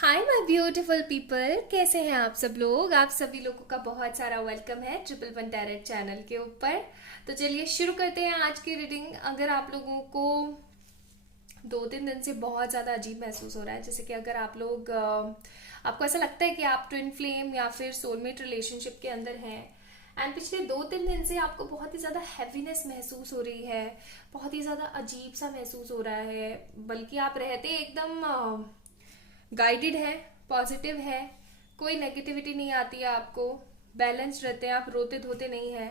Hi my beautiful people, कैसे हैं आप सब लोग। आप सभी लोगों का बहुत सारा वेलकम है ट्रिपल वन टैरेट चैनल के ऊपर। तो चलिए शुरू करते हैं आज की रीडिंग। अगर आप लोगों को 2-3 दिन से बहुत ज़्यादा अजीब महसूस हो रहा है, जैसे कि अगर आप लोग आपको ऐसा लगता है कि आप ट्विन फ्लेम या फिर सोलमेट रिलेशनशिप के अंदर हैं एंड पिछले 2-3 दिन से आपको बहुत ही ज़्यादा हैवीनेस महसूस हो रही है, बहुत ही ज़्यादा अजीब सा महसूस हो रहा है, बल्कि आप रहते एकदम गाइडेड है, पॉजिटिव है, कोई नेगेटिविटी नहीं आती है आपको, बैलेंस्ड रहते हैं, आप रोते धोते नहीं है।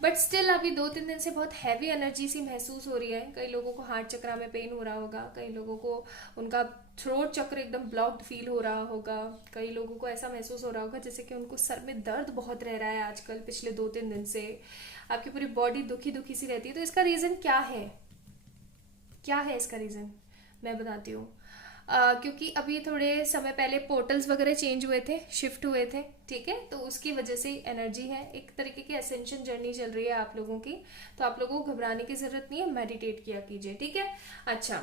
बट स्टिल अभी 2-3 दिन से बहुत हैवी एनर्जी सी महसूस हो रही है। कई लोगों को हार्ट चक्र में पेन हो रहा होगा, कई लोगों को उनका थ्रोट चक्र एकदम ब्लॉक्ड फील हो रहा होगा, कई लोगों को ऐसा महसूस हो रहा होगा जैसे कि उनको सर में दर्द बहुत रह रहा है आजकल पिछले 2-3 दिन से। आपकी पूरी बॉडी दुखी दुखी सी रहती है। तो इसका रीज़न क्या है? क्या है इसका रीज़न? मैं बताती हूँ। क्योंकि अभी थोड़े समय पहले पोर्टल्स वगैरह चेंज हुए थे, शिफ्ट हुए थे, ठीक है। तो उसकी वजह से एनर्जी है, एक तरीके की असेंशन जर्नी चल रही है आप लोगों की। तो आप लोगों को घबराने की जरूरत नहीं है, मेडिटेट किया कीजिए, ठीक है। अच्छा,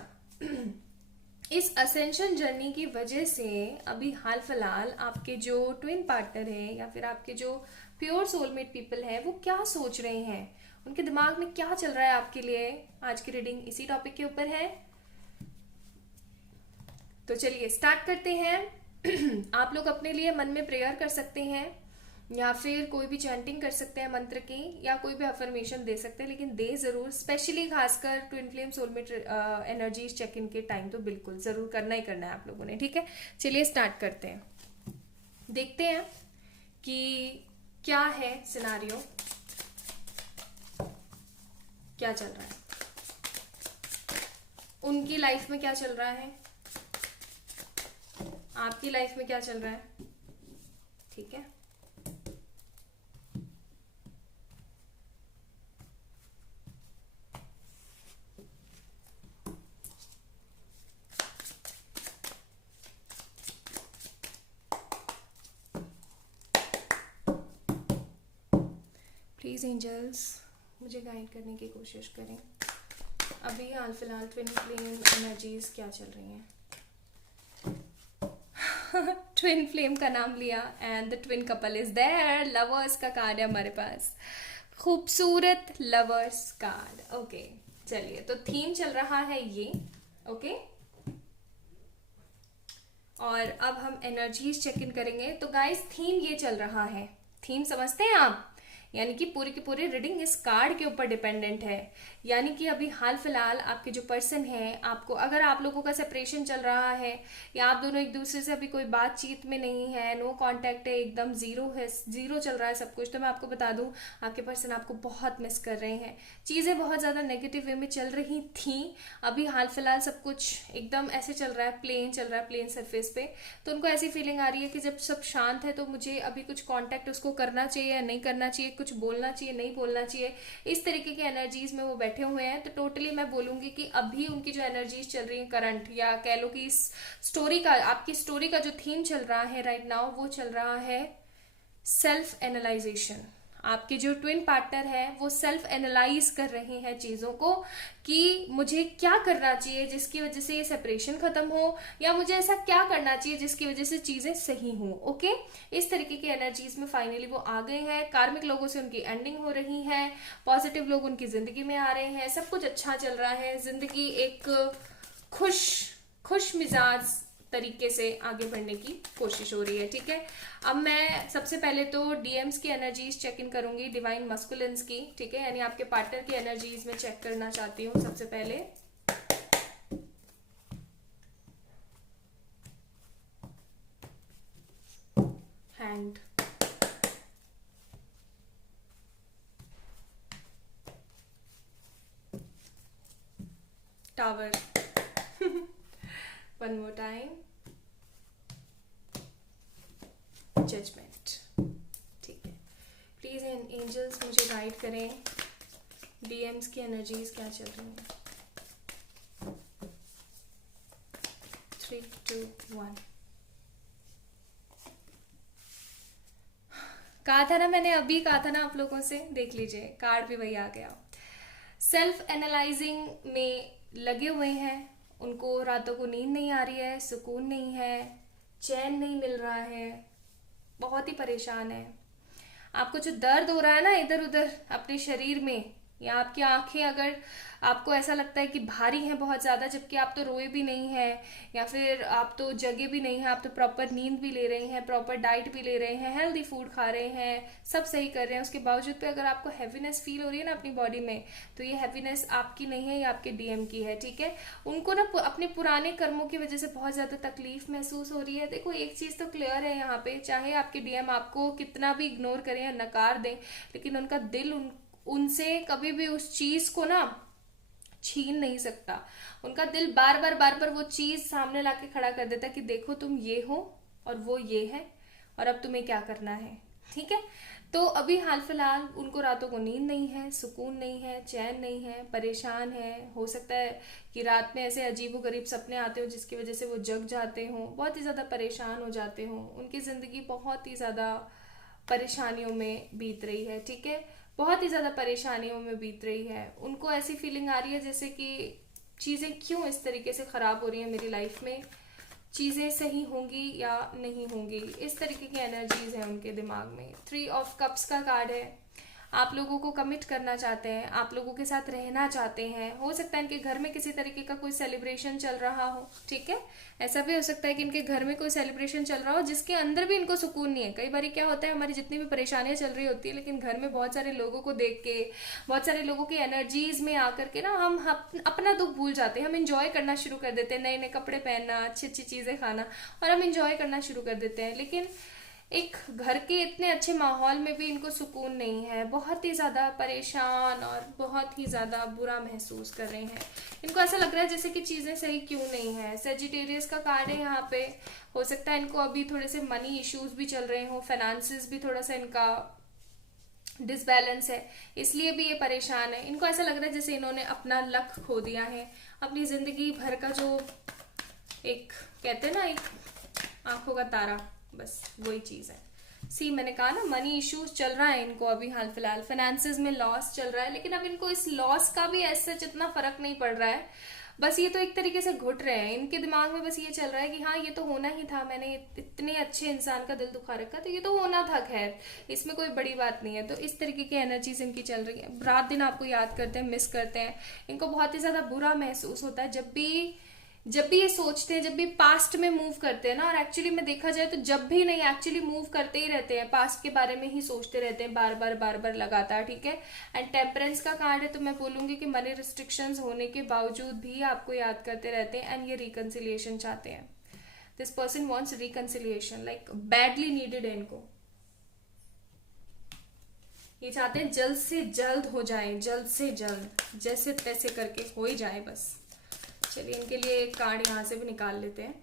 इस असेंशन जर्नी की वजह से अभी हाल फिलहाल आपके जो ट्विन पार्टनर हैं या फिर आपके जो प्योर सोलमेट पीपल हैं, वो क्या सोच रहे हैं, उनके दिमाग में क्या चल रहा है आपके लिए। आज की रीडिंग इसी टॉपिक के ऊपर है। तो चलिए स्टार्ट करते हैं। आप लोग अपने लिए मन में प्रेयर कर सकते हैं या फिर कोई भी चैंटिंग कर सकते हैं मंत्र की, या कोई भी अफर्मेशन दे सकते हैं, लेकिन दे जरूर, स्पेशली खासकर twin flame soulmate energies check इन के टाइम तो बिल्कुल जरूर करना ही करना है आप लोगों ने, ठीक है। चलिए स्टार्ट करते हैं, देखते हैं कि क्या है सिनारियो, क्या चल रहा है उनकी लाइफ में, क्या चल रहा है आपकी लाइफ में, क्या चल रहा है, ठीक है। प्लीज एंजल्स मुझे गाइड करने की कोशिश करें। अभी हाल फिलहाल ट्विन फ्लेम एनर्जीज क्या चल रही हैं। ट्विन फ्लेम का नाम लिया and the twin couple is there. Lovers का कार्ड है हमारे पास, खूबसूरत लवर्स कार्ड। ओके चलिए, तो थीम चल रहा है ये, ओके। और अब हम एनर्जीज चेक इन करेंगे। तो गाइस थीम ये चल रहा है, थीम समझते हैं आप, यानी कि पूरी की पूरी रीडिंग इस कार्ड के ऊपर डिपेंडेंट है। यानी कि अभी हाल फिलहाल आपके जो पर्सन है, आपको अगर आप लोगों का सेपरेशन चल रहा है या आप दोनों एक दूसरे से अभी कोई बातचीत में नहीं है, नो कांटेक्ट है, एकदम जीरो है, जीरो चल रहा है सब कुछ, तो मैं आपको बता दूं आपके पर्सन आपको बहुत मिस कर रहे हैं। चीज़ें बहुत ज़्यादा नेगेटिव वे में चल रही थी, अभी हाल फिलहाल सब कुछ एकदम ऐसे चल रहा है, प्लेन चल रहा है, प्लेन सरफेस पे। तो उनको ऐसी फीलिंग आ रही है कि जब सब शांत है तो मुझे अभी कुछ कांटेक्ट उसको करना चाहिए या नहीं करना चाहिए, कुछ बोलना चाहिए नहीं बोलना चाहिए, इस तरीके की एनर्जीज में वो बैठे हुए हैं। तो टोटली मैं बोलूंगी कि अभी उनकी जो एनर्जीज चल रही है करंट, या कह लो कि इस स्टोरी का, आपकी स्टोरी का जो थीम चल रहा है राइट नाउ, वो चल रहा है सेल्फ एनालाइजेशन। आपके जो ट्विन पार्टनर है वो सेल्फ एनालाइज कर रहे हैं चीजों को, कि मुझे क्या करना चाहिए जिसकी वजह से ये सेपरेशन खत्म हो, या मुझे ऐसा क्या करना चाहिए जिसकी वजह से चीजें सही हो, ओके। इस तरीके की एनर्जीज में फाइनली वो आ गए हैं। कार्मिक लोगों से उनकी एंडिंग हो रही है, पॉजिटिव लोग उनकी जिंदगी में आ रहे हैं, सब कुछ अच्छा चल रहा है, जिंदगी एक खुश खुश मिजाज तरीके से आगे बढ़ने की कोशिश हो रही है, ठीक है। अब मैं सबसे पहले तो डीएम्स की एनर्जीज चेक इन करूंगी, डिवाइन मस्कुलिन्स की, ठीक है, यानी आपके पार्टनर की एनर्जीज में चेक करना चाहती हूँ सबसे पहले। Hand, tower, one more time, judgement, ठीक है। प्लीज एंजल्स मुझे गाइड करें, डीएम्स की एनर्जीज क्या चल रही हैं। 3, 2, 1। कहा था ना मैंने, अभी कहा था ना आप लोगों से, देख लीजिए कार्ड भी वही आ गया। सेल्फ एनालाइजिंग में लगे हुए हैं, उनको रातों को नींद नहीं आ रही है, सुकून नहीं है, चैन नहीं मिल रहा है, बहुत ही परेशान है। आपको जो दर्द हो रहा है ना इधर उधर अपने शरीर में, या आपकी आंखें अगर आपको ऐसा लगता है कि भारी हैं बहुत ज़्यादा, जबकि आप तो रोए भी नहीं हैं, या फिर आप तो जगे भी नहीं हैं, आप तो प्रॉपर नींद भी ले रहे हैं, प्रॉपर डाइट भी ले रहे हैं, हेल्दी फूड खा रहे हैं, सब सही कर रहे हैं, उसके बावजूद भी अगर आपको हैवीनेस फील हो रही है ना अपनी बॉडी में, तो ये हैवीनेस आपकी नहीं है, ये आपके डीएम की है, ठीक है। उनको ना अपने पुराने कर्मों की वजह से बहुत ज़्यादा तकलीफ महसूस हो रही है। देखो एक चीज़ तो क्लियर है यहाँ पे, चाहे आपके डीएम आपको कितना भी इग्नोर करें या नकार दें, लेकिन उनका दिल उनसे कभी भी उस चीज को ना छीन नहीं सकता। उनका दिल बार बार वो चीज सामने लाके खड़ा कर देता है कि देखो तुम ये हो और वो ये है, और अब तुम्हें क्या करना है, ठीक है। तो अभी हाल फिलहाल उनको रातों को नींद नहीं है, सुकून नहीं है, चैन नहीं है, परेशान है। हो सकता है कि रात में ऐसे अजीबोगरीब सपने आते हो जिसकी वजह से वो जग जाते हों, बहुत ही ज़्यादा परेशान हो जाते हों, उनकी ज़िंदगी बहुत ही ज़्यादा परेशानियों में बीत रही है, ठीक है। बहुत ही ज़्यादा परेशानियों में बीत रही है। उनको ऐसी फीलिंग आ रही है जैसे कि चीज़ें क्यों इस तरीके से ख़राब हो रही हैं मेरी लाइफ में, चीज़ें सही होंगी या नहीं होंगी, इस तरीके की एनर्जीज हैं उनके दिमाग में। 3 ऑफ कप्स का कार्ड है। आप लोगों को कमिट करना चाहते हैं, आप लोगों के साथ रहना चाहते हैं। हो सकता है इनके घर में किसी तरीके का कोई सेलिब्रेशन चल रहा हो, ठीक है। ऐसा भी हो सकता है कि इनके घर में कोई सेलिब्रेशन चल रहा हो जिसके अंदर भी इनको सुकून नहीं है। कई बार क्या होता है, हमारी जितनी भी परेशानियां चल रही होती है, लेकिन घर में बहुत सारे लोगों को देख के, बहुत सारे लोगों की एनर्जीज में आकर के ना हम अपना दुख भूल जाते हैं। हम इंजॉय करना शुरू कर देते हैं, नए नए कपड़े पहनना, अच्छी अच्छी चीजें खाना, और हम इंजॉय करना शुरू कर देते हैं। लेकिन एक घर के इतने अच्छे माहौल में भी इनको सुकून नहीं है, बहुत ही ज़्यादा परेशान और बहुत ही ज़्यादा बुरा महसूस कर रहे हैं। इनको ऐसा लग रहा है जैसे कि चीज़ें सही क्यों नहीं है। सेजिटेरियस का कार्ड है यहाँ पे। हो सकता है इनको अभी थोड़े से मनी इश्यूज भी चल रहे हो, फाइनेंसेस भी थोड़ा सा इनका डिसबैलेंस है, इसलिए भी ये परेशान है। इनको ऐसा लग रहा है जैसे इन्होंने अपना लक खो दिया है, अपनी जिंदगी भर का जो एक कहते हैं ना एक आंखों का तारा, बस वही चीज है। सी मैंने कहा ना, मनी इश्यूज चल रहा है इनको अभी हाल फिलहाल, फाइनेंसेस में लॉस चल रहा है, लेकिन अब इनको इस लॉस का भी ऐसा जितना फर्क नहीं पड़ रहा है। बस ये तो एक तरीके से घुट रहे हैं, इनके दिमाग में बस ये चल रहा है कि हाँ ये तो होना ही था, मैंने इतने अच्छे इंसान का दिल दुखा रखा, तो ये तो होना था, खैर इसमें कोई बड़ी बात नहीं है। तो इस तरीके की एनर्जीज इनकी चल रही है। रात दिन आपको याद करते हैं, मिस करते हैं। इनको बहुत ही ज्यादा बुरा महसूस होता है जब भी ये सोचते हैं, जब भी पास्ट में मूव करते हैं ना। और एक्चुअली में देखा जाए तो जब भी नहीं, एक्चुअली मूव करते ही रहते हैं, पास्ट के बारे में ही सोचते रहते हैं बार बार लगातार, ठीक है। एंड टेम्परेंस का कार्ड है, तो मैं बोलूंगी कि मनी रिस्ट्रिक्शंस होने के बावजूद भी आपको याद करते रहते हैं, एंड ये रिकंसिलिएशन चाहते हैं। This person wants reconciliation, like badly needed है इनको। ये चाहते हैं जल्द से जल्द हो जाए, जल्द से जल्द, जैसे तैसे करके हो ही जाए बस। चलिए इनके लिए एक कार्ड यहाँ से भी निकाल लेते हैं।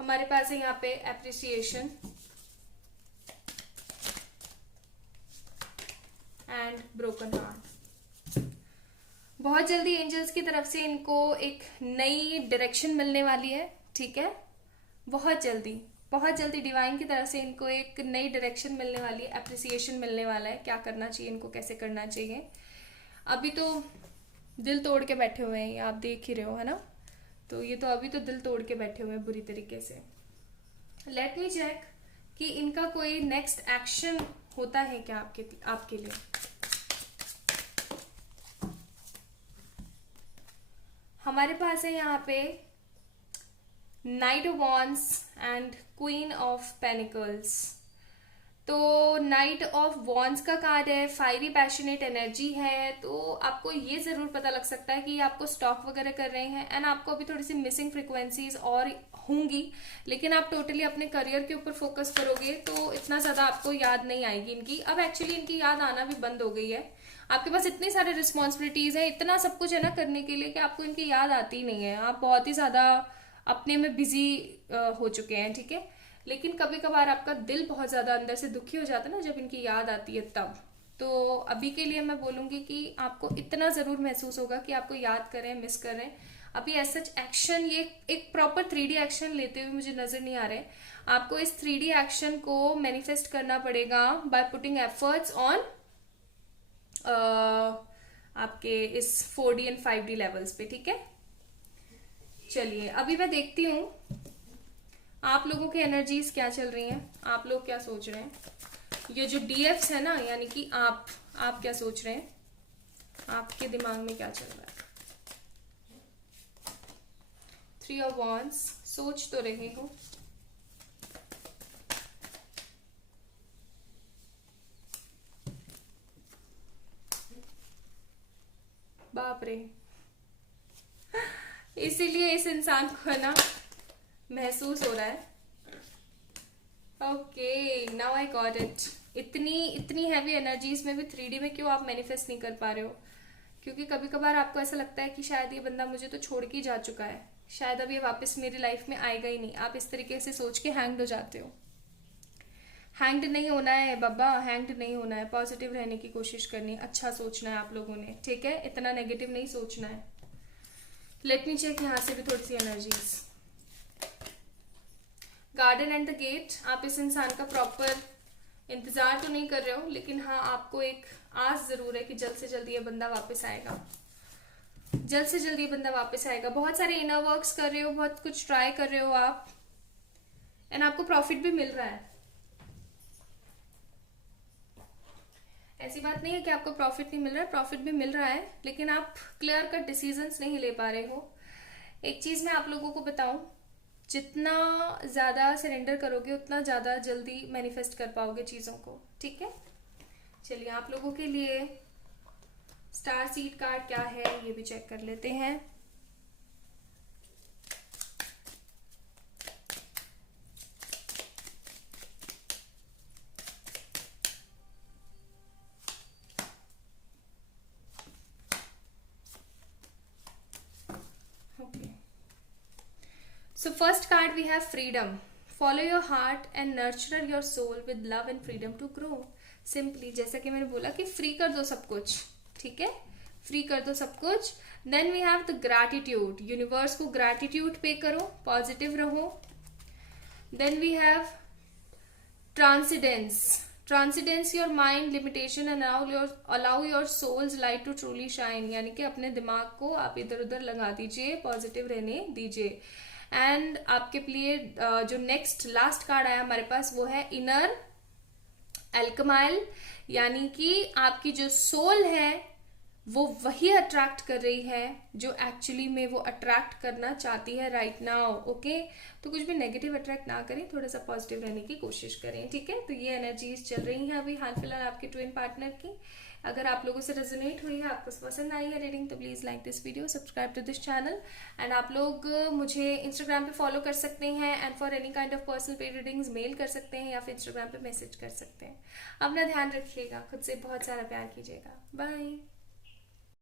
हमारे पास है यहाँ पे एप्रिसिएशन एंड ब्रोकन हार्ट। बहुत जल्दी एंजल्स की तरफ से इनको एक नई डायरेक्शन मिलने वाली है, ठीक है। बहुत जल्दी डिवाइन की तरफ से इनको एक नई डायरेक्शन मिलने वाली है, एप्रिसिएशन मिलने वाला है। क्या करना चाहिए इनको, कैसे करना चाहिए। अभी तो दिल तोड़ के बैठे हुए हैं, आप देख ही रहे हो, है ना। तो ये तो अभी तो दिल तोड़ के बैठे हुए हैं बुरी तरीके से। लेट मी चेक कि इनका कोई नेक्स्ट एक्शन होता है क्या आपके लिए। हमारे पास है यहाँ पे night of wands and queen of pentacles. तो नाइट ऑफ वॉन्ड्स का कार्ड है, फायरी पैशनेट एनर्जी है। तो आपको ये जरूर पता लग सकता है कि ये आपको स्टॉक वगैरह कर रहे हैं, एंड आपको अभी थोड़ी सी मिसिंग फ्रिक्वेंसीज और होंगी, लेकिन आप टोटली अपने करियर के ऊपर फोकस करोगे तो इतना ज्यादा आपको याद नहीं आएगी इनकी। अब एक्चुअली इनकी याद आना भी बंद हो गई है। आपके पास इतनी सारी रिस्पॉन्सिबिलिटीज है, इतना सब कुछ है ना करने के लिए, कि आपको इनकी याद आती नहीं है। आप बहुत ही ज्यादा अपने में बिजी हो चुके हैं, ठीक है। लेकिन कभी कभार आपका दिल बहुत ज्यादा अंदर से दुखी हो जाता है ना जब इनकी याद आती है तब। तो अभी के लिए मैं बोलूंगी कि आपको इतना जरूर महसूस होगा कि आपको याद करें, मिस करें। अभी एज सच एक्शन, ये एक प्रॉपर 3D एक्शन लेते हुए मुझे नजर नहीं आ रहे। आपको इस 3D एक्शन को मैनिफेस्ट करना पड़ेगा बाय पुटिंग एफर्ट्स ऑन आपके इस 4D एंड 5D लेवल्स पे, ठीक है। चलिए अभी मैं देखती हूँ आप लोगों की एनर्जीज क्या चल रही हैं, आप लोग क्या सोच रहे हैं? ये जो डीएफ्स है ना, यानी कि आप क्या सोच रहे हैं, आपके दिमाग में क्या चल रहा है? 3 ऑफ वॉन्ड्स, सोच तो रहे हो। बाप रे, इसीलिए इस इंसान को है ना महसूस हो रहा है। Okay, now I got it. इतनी हैवी एनर्जीज में भी 3D में क्यों आप मैनिफेस्ट नहीं कर पा रहे हो? क्योंकि कभी कभार आपको ऐसा लगता है कि शायद ये बंदा मुझे तो छोड़ के ही जा चुका है, शायद अब ये वापस मेरी लाइफ में आएगा ही नहीं। आप इस तरीके से सोच के हैंग्ड हो जाते हो। हैंग्ड नहीं होना है बाबा, हैंग्ड नहीं होना है। पॉजिटिव रहने की कोशिश करनी है, अच्छा सोचना है आप लोगों ने, ठीक है? इतना नेगेटिव नहीं सोचना है। लेट मी चेक यहाँ से भी थोड़ी सी energies. Garden and the gate. आप इस इंसान का प्रॉपर इंतजार तो नहीं कर रहे हो, लेकिन हाँ आपको एक आस जरूर है कि जल्द से जल्द ये बंदा वापस आएगा, जल्द से जल्द ये बंदा वापस आएगा। बहुत सारे इनर वर्क्स कर रहे हो, बहुत कुछ ट्राई कर रहे हो आप, एंड आपको प्रॉफिट भी मिल रहा है। ऐसी बात नहीं है कि आपको प्रॉफिट नहीं मिल रहा है, प्रॉफिट भी मिल रहा है, लेकिन आप क्लियर कट डिसीजंस नहीं ले पा रहे हो। एक चीज मैं आप लोगों को बताऊं, जितना ज्यादा सरेंडर करोगे उतना ज्यादा जल्दी मैनिफेस्ट कर पाओगे चीजों को, ठीक है? चलिए, आप लोगों के लिए स्टार सीड कार्ड क्या है ये भी चेक कर लेते हैं। So first card we have freedom. Follow your heart and nurture your soul with love and freedom to grow. Simply, जैसा कि मैंने बोला कि फ्री कर दो सब कुछ, ठीक है? फ्री कर दो सब कुछ। Then we have the gratitude. Universe को ग्रैटिट्यूड पे करो, पॉजिटिव रहो। Then we have transcendence. Transcendence your mind limitation and allow your soul's light to truly shine. यानी कि अपने दिमाग को आप इधर उधर लगा दीजिए, पॉजिटिव रहने दीजिए। एंड आपके लिए जो नेक्स्ट लास्ट कार्ड आया हमारे पास वो है इनर एल्केमाइल, यानी कि आपकी जो सोल है वो वही अट्रैक्ट कर रही है जो एक्चुअली में वो अट्रैक्ट करना चाहती है राइट नाउ। ओके, तो कुछ भी नेगेटिव अट्रैक्ट ना करें, थोड़ा सा पॉजिटिव रहने की कोशिश करें, ठीक है? तो ये एनर्जीज चल रही हैं अभी हाल फिलहाल आपके ट्विन पार्टनर की। अगर आप लोगों से रेजोनेट हुई है, आपको पसंद आई है रीडिंग, तो please like this video, subscribe to this channel, and आप लोग मुझे इंस्टाग्राम पे फॉलो कर सकते हैं, and for any kind of personal paid readings mail कर सकते हैं या फिर इंस्टाग्राम पे मैसेज कर सकते हैं। अपना ध्यान रखिएगा, खुद से बहुत सारा प्यार कीजिएगा। बाय।